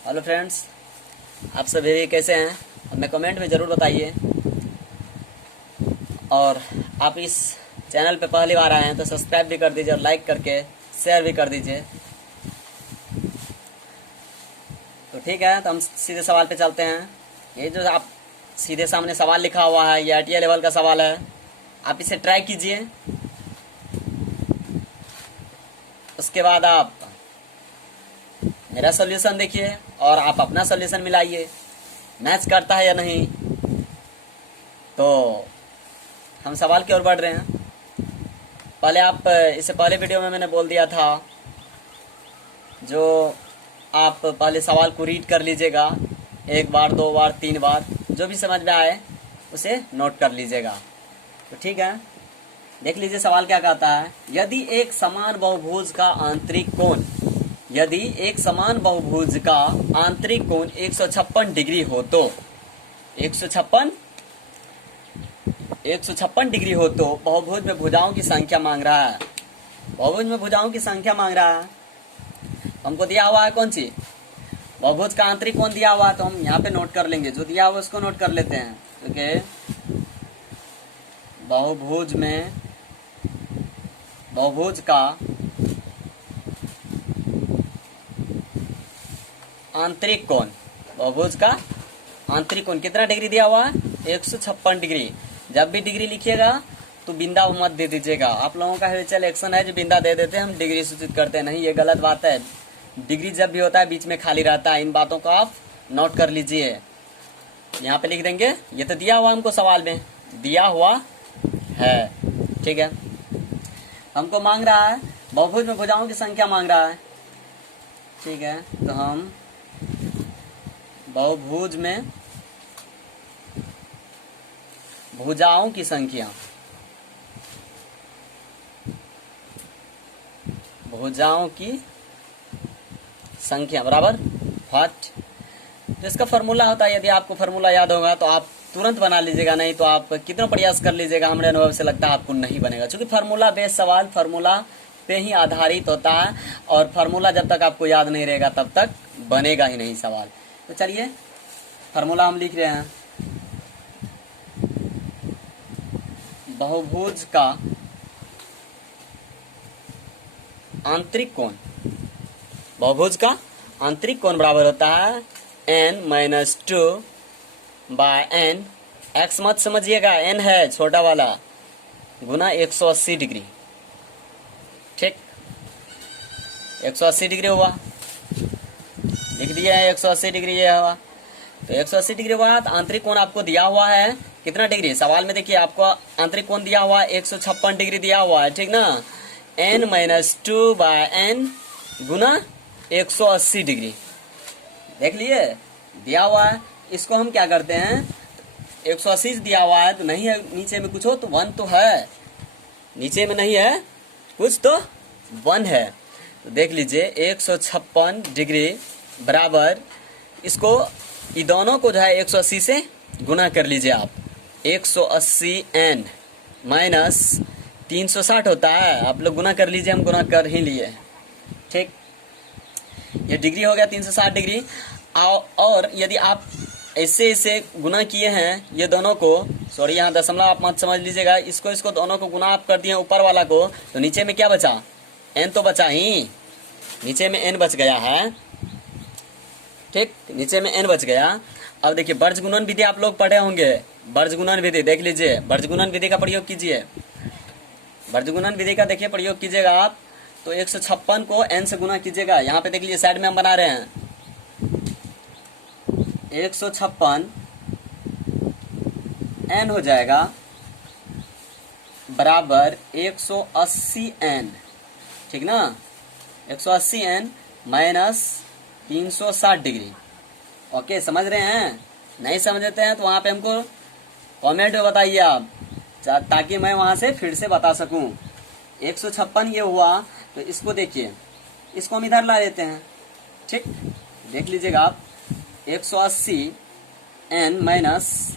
Hello friends, आप सभी कैसे हैं? हमें कमेंट में ज़रूर बताइए। और आप इस चैनल पे पहली बार आए हैं तो सब्सक्राइब भी कर दीजिए और लाइक करके शेयर भी कर दीजिए। तो ठीक है, तो हम सीधे सवाल पे चलते हैं। ये जो आप सीधे सामने सवाल लिखा हुआ है, ये आईटीआई लेवल का सवाल है। आप इसे ट्राई कीजिए, उसके बाद आप मेरा सॉल्यूशन देखिए और आप अपना सॉल्यूशन मिलाइए, मैच करता है या नहीं। तो हम सवाल की ओर बढ़ रहे हैं। पहले आप इससे पहले वीडियो में मैंने बोल दिया था, जो आप पहले सवाल को रीड कर लीजिएगा, एक बार, दो बार, तीन बार, जो भी समझ में आए उसे नोट कर लीजिएगा। तो ठीक है, देख लीजिए सवाल क्या कहता है। यदि एक समान बहुभुज का आंतरिक कोण, यदि एक समान बहुभुज का आंतरिक कोण 156 डिग्री हो तो 156 डिग्री हो तो बहुभुज में भुजाओं की संख्या मांग रहा है। बहुभुज में भुजाओं की संख्या मांग रहा है। हमको दिया हुआ है कौन सी? बहुभुज का आंतरिक कोण दिया हुआ है, तो हम यहाँ पे नोट कर लेंगे। जो दिया हुआ उसको नोट कर लेते हैं, क्योंकि बहुभुज का आंतरिक कोण, बहुभुज का आंतरिक कोण कितना डिग्री दिया हुआ है? 156 डिग्री। जब भी डिग्री लिखिएगा तो बिंदा मत दे दीजिएगा। आप लोगों का हेचल एक्शन है जो बिंदा दे देते हैं, हम डिग्री सूचित करते हैं। नहीं, ये गलत बात है। डिग्री जब भी होता है बीच में खाली रहता है। इन बातों को आप नोट कर लीजिए। यहाँ पे लिख देंगे, ये तो दिया हुआ हमको सवाल में दिया हुआ है। ठीक है, हमको मांग रहा है बहुभुज में भुजाओं की संख्या मांग रहा है। ठीक है, तो हम बहुभुज में भुजाओं की संख्या, भुजाओं की संख्या बराबर फट। तो इसका फॉर्मूला होता है, यदि आपको फॉर्मूला याद होगा तो आप तुरंत बना लीजिएगा, नहीं तो आप कितना प्रयास कर लीजिएगा, हमारे अनुभव से लगता है आपको नहीं बनेगा। क्योंकि फार्मूला बेस्ड सवाल फार्मूला पे ही आधारित होता है, और फार्मूला जब तक आपको याद नहीं रहेगा तब तक बनेगा ही नहीं सवाल। तो चलिए फार्मूला हम लिख रहे हैं। बहुभुज का आंतरिक कोण, बहुभुज का आंतरिक कोण बराबर होता है n-2 बाय n। x मत समझिएगा, n है छोटा वाला, गुना 180 डिग्री। ठीक, 180 डिग्री हुआ, लिख दिया है 180 डिग्री ये हुआ। तो 180 डिग्री हुआ तो आंतरिक कोण आपको दिया हुआ है कितना डिग्री? सवाल में देखिए आपको आंतरिक कोण दिया हुआ है 156 डिग्री दिया हुआ है। ठीक ना, n-2 बाय n गुना 180 डिग्री। देख लिए दिया हुआ है। इसको हम क्या करते हैं, 180 दिया हुआ है तो नहीं है नीचे में कुछ हो तो 1 तो है, नीचे में नहीं है कुछ तो 1 है। तो देख लीजिए 156 डिग्री बराबर, इसको ये दोनों को जो है 180 से गुना कर लीजिए आप। 180 n माइनस 360 होता है, आप लोग गुना कर लीजिए, हम गुना कर ही लिए। ठीक, ये डिग्री हो गया 360 डिग्री। और यदि आप ऐसे गुना किए हैं ये दोनों को, सॉरी यहाँ दशमलव आप मत समझ लीजिएगा, इसको दोनों को गुना आप कर दिए ऊपर वाला को, तो नीचे में क्या बचा? n तो बचा ही, नीचे में n बच गया है। ठीक, नीचे में n बच गया। अब देखिए बर्ज गुणन विधि आप लोग पढ़े होंगे, बर्ज गुणन विधि देख लीजिए, बर्ज गुणन विधि का प्रयोग कीजिए। बर्ज गुणन विधि का देखिए प्रयोग कीजिएगा आप, तो 156 को n से गुना कीजिएगा। यहाँ पे देख लीजिए साइड में हम बना रहे हैं 156 n हो जाएगा बराबर 180 n। ठीक ना, 180 n माइनस 360 डिग्री। ओके, समझ रहे हैं? नहीं समझते हैं तो वहां पे हमको कमेंट में बताइए आप, ताकि मैं वहां से फिर से बता सकूं। 156 ये हुआ, तो इसको देखिए, इसको हम इधर ला लेते हैं। ठीक, देख लीजिएगा आप, 180 n माइनस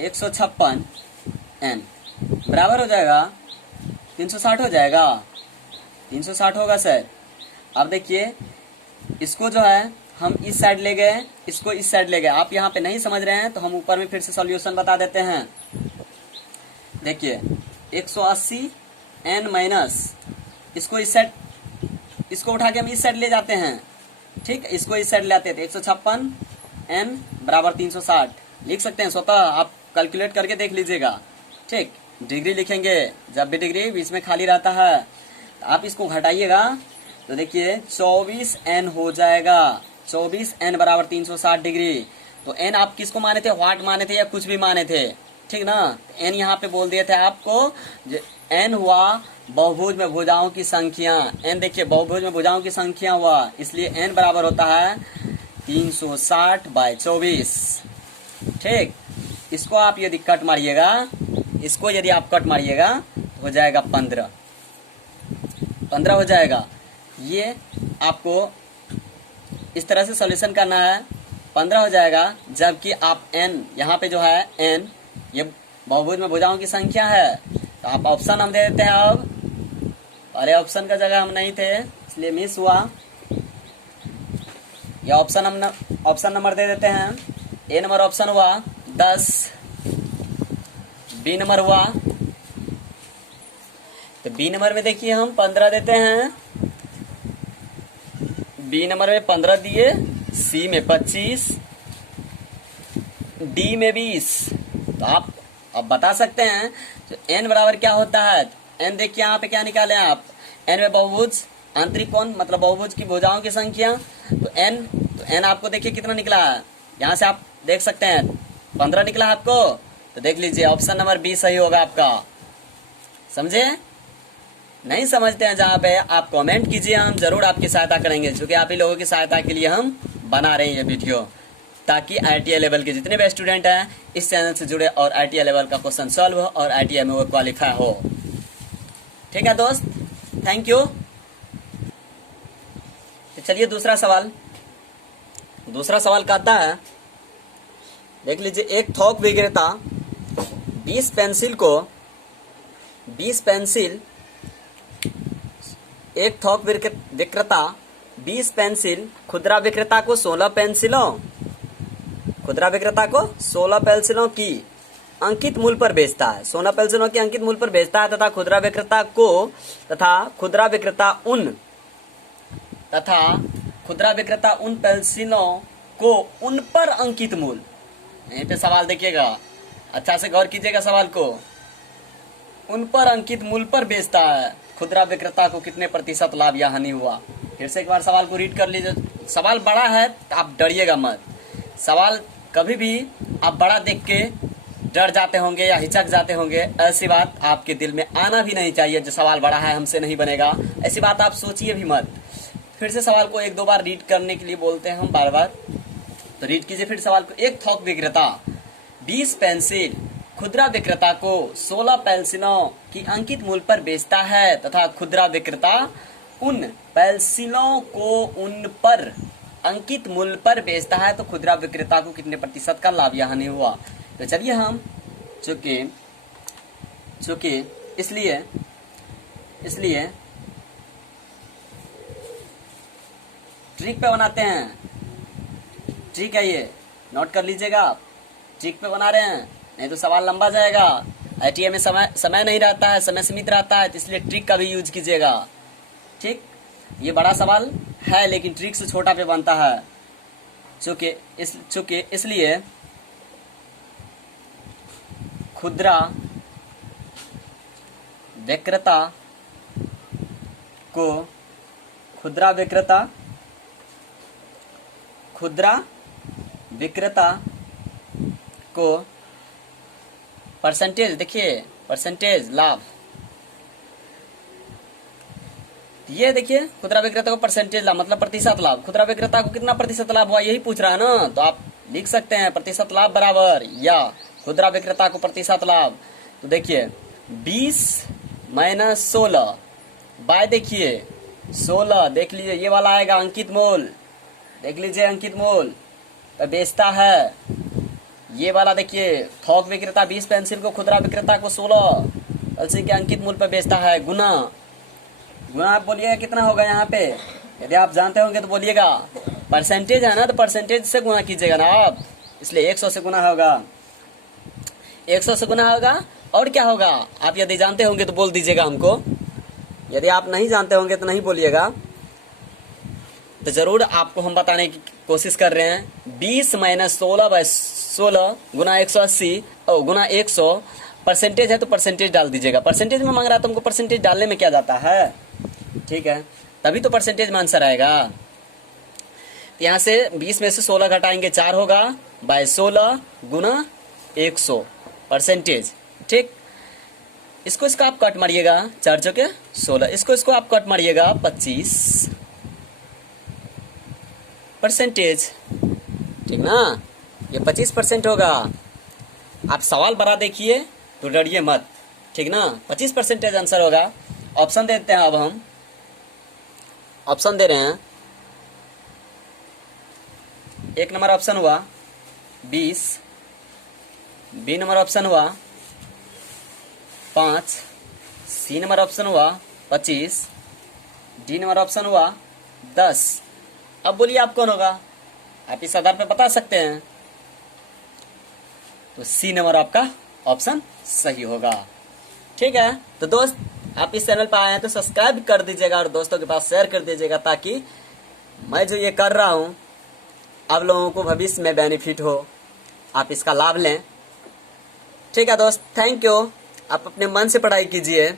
156 n बराबर हो जाएगा 360 हो जाएगा, 360 होगा सर। अब देखिए इसको जो है हम इस साइड ले गए, इसको इस साइड ले गए। आप यहाँ पे नहीं समझ रहे हैं तो हम ऊपर में फिर से सॉल्यूशन बता देते हैं। देखिए 180 n माइनस, इसको इस साइड, इसको उठा के हम इस साइड ले जाते हैं, ठीक, इसको इस साइड ले आते हैं। 156 n बराबर 360 लिख सकते हैं, स्वतः आप कैलकुलेट करके देख लीजिएगा, ठीक। डिग्री लिखेंगे, जब भी डिग्री बीच में खाली रहता है तो आप इसको घटाइएगा तो देखिए 24 n हो जाएगा। 24 n बराबर 360 डिग्री। तो n आप किसको माने थे, वाट माने थे या कुछ भी माने थे, ठीक ना। n यहाँ पे बोल दिए थे आपको, n हुआ बहुभुज में भुजाओं की संख्या। n देखिए बहुभुज में भुजाओं की संख्या हुआ, इसलिए n बराबर होता है 360/24, ठीक। इसको आप यदि कट मारिएगा, इसको यदि आप कट मारिएगा तो हो जाएगा 15 हो जाएगा। ये आपको इस तरह से सॉल्यूशन करना है, 15 हो जाएगा। जबकि आप n यहाँ पे जो है n ये बहुभुज में भुजाओं की संख्या है, तो आप ऑप्शन हम दे देते हैं। अब पहले ऑप्शन का जगह हम नहीं थे इसलिए मिस हुआ, या ऑप्शन हम ऑप्शन नंबर दे देते हैं। ए नंबर ऑप्शन हुआ 10, बी नंबर हुआ, तो बी नंबर में देखिए हम 15 देते हैं। बी नंबर में 15 दिए, सी में 25, डी में 20। तो आप अब बता सकते हैं तो n बराबर क्या होता है। n देखिए यहाँ पे क्या निकाले आप, n में बहुभुज, आंतरिक कोण मतलब बहुभुज की भुजाओं की संख्या, तो n आपको देखिए कितना निकला है, यहाँ से आप देख सकते हैं 15 निकला है आपको। तो देख लीजिए ऑप्शन नंबर बी सही होगा आपका, समझे। नहीं समझते हैं जहाँ पे आप कमेंट कीजिए, हम जरूर आपकी सहायता करेंगे, क्योंकि आप ही लोगों की सहायता के लिए हम बना रहे हैं ये वीडियो, ताकि IITI लेवल के जितने भी स्टूडेंट हैं इस चैनल से जुड़े और IITI लेवल का क्वेश्चन सॉल्व हो और IITI में वो क्वालिफाई हो। ठीक है दोस्त, थैंक यू। तो चलिए दूसरा सवाल कहता है, देख लीजिए, एक थोक विक्रेता 20 पेंसिल खुदरा विक्रेता को 16 पेंसिलों की अंकित मूल्य पर बेचता है। 16 पेंसिलों की अंकित मूल्य पर बेचता है तथा खुदरा विक्रेता उन पेंसिलों को उन पर अंकित मूल्य, यहीं पे सवाल देखिएगा, अच्छा से गौर कीजिएगा सवाल को, उन पर अंकित मूल्य पर बेचता है, खुदरा विक्रेता को कितने प्रतिशत लाभ या हानि हुआ। फिर से एक बार सवाल को रीड कर लीजिए। सवाल बड़ा है तो आप डरिएगा मत। सवाल कभी भी आप बड़ा देख के डर जाते होंगे या हिचक जाते होंगे, ऐसी बात आपके दिल में आना भी नहीं चाहिए। जो सवाल बड़ा है हमसे नहीं बनेगा, ऐसी बात आप सोचिए भी मत। फिर से सवाल को 1-2 बार रीड करने के लिए बोलते हैं हम बार-बार, तो रीड कीजिए फिर सवाल को। एक थोक विक्रेता 20 पेंसिल खुदरा विक्रेता को 16 पेंसिलों की अंकित मूल्य पर बेचता है तथा खुदरा विक्रेता उन पेंसिलों को उन पर अंकित मूल्य पर बेचता है, तो खुदरा विक्रेता को कितने प्रतिशत का लाभ या हानि हुआ। तो चलिए हम चूंकि इसलिए ट्रिक पे बनाते हैं। ठीक है, ये नोट कर लीजिएगा आप, ट्रिक पे बना रहे हैं, नहीं तो सवाल लंबा जाएगा। IITI में समय नहीं रहता है, समय सीमित रहता है, तो इसलिए ट्रिक का भी यूज कीजिएगा। ठीक, ये बड़ा सवाल है लेकिन ट्रिक से छोटा पे बनता है, इसलिए खुदरा विक्रेता को परसेंटेज, देखिए परसेंटेज लाभ, ये देखिए खुदरा विक्रेता को परसेंटेज लाभ मतलब प्रतिशत लाभ, खुदरा विक्रेता को कितना प्रतिशत लाभ हुआ यही पूछ रहा है ना, तो आप लिख सकते हैं प्रतिशत लाभ बराबर या खुदरा विक्रेता को प्रतिशत लाभ। तो देखिए 20 - 16 बाय, देखिए 16, देख लीजिए ये वाला आएगा अंकित मूल्य, देख लीजिए अंकित मूल्य तो बेचता है। ये वाला देखिए थोक विक्रेता 20 पेंसिल को खुदरा विक्रेता को 16 पेंसिल के अंकित मूल्य पर बेचता है, गुना आप बोलिएगा कितना होगा यहाँ पे यदि आप जानते होंगे तो बोलिएगा। परसेंटेज है ना, तो परसेंटेज से गुना कीजिएगा ना आप, इसलिए 100 से गुना होगा, 100 से गुना होगा। और क्या होगा, आप यदि जानते होंगे तो बोल दीजिएगा हमको, यदि आप नहीं जानते होंगे तो नहीं बोलिएगा। तो जरूर आपको हम बताने की कोशिश कर रहे हैं। 20 माइनस 16/16 गुना 180 और गुना 100, परसेंटेज है तो परसेंटेज डाल दीजिएगा। परसेंटेज में मांग रहा है तो हमको परसेंटेज डालने में क्या जाता है, ठीक है, तभी तो परसेंटेज में आंसर आएगा। तो यहाँ से 20 में से 16 घटाएंगे 4 होगा, बाय 16 गुना 100 परसेंटेज, ठीक। इसको इसका आप कट मारिएगा, 4 चौके 16, इसको आप कट मारिएगा 25 परसेंटेज, ठीक ना। ये 25% होगा। आप सवाल बड़ा देखिए तो डरिए मत, ठीक ना। 25% आंसर होगा। ऑप्शन देते हैं, अब हम ऑप्शन दे रहे हैं। 1 नंबर ऑप्शन हुआ 20, बी नंबर ऑप्शन हुआ 5, सी नंबर ऑप्शन हुआ 25, डी नंबर ऑप्शन हुआ 10। अब बोलिए आप कौन होगा, आप इस आधार पे बता सकते हैं। तो सी नंबर आपका ऑप्शन सही होगा, ठीक है। तो दोस्त, आप इस चैनल पर आए हैं तो सब्सक्राइब कर दीजिएगा और दोस्तों के पास शेयर कर दीजिएगा, ताकि मैं जो ये कर रहा हूँ आप लोगों को भविष्य में बेनिफिट हो, आप इसका लाभ लें, ठीक है दोस्त। Thank you. आप अपने मन से पढ़ाई कीजिए।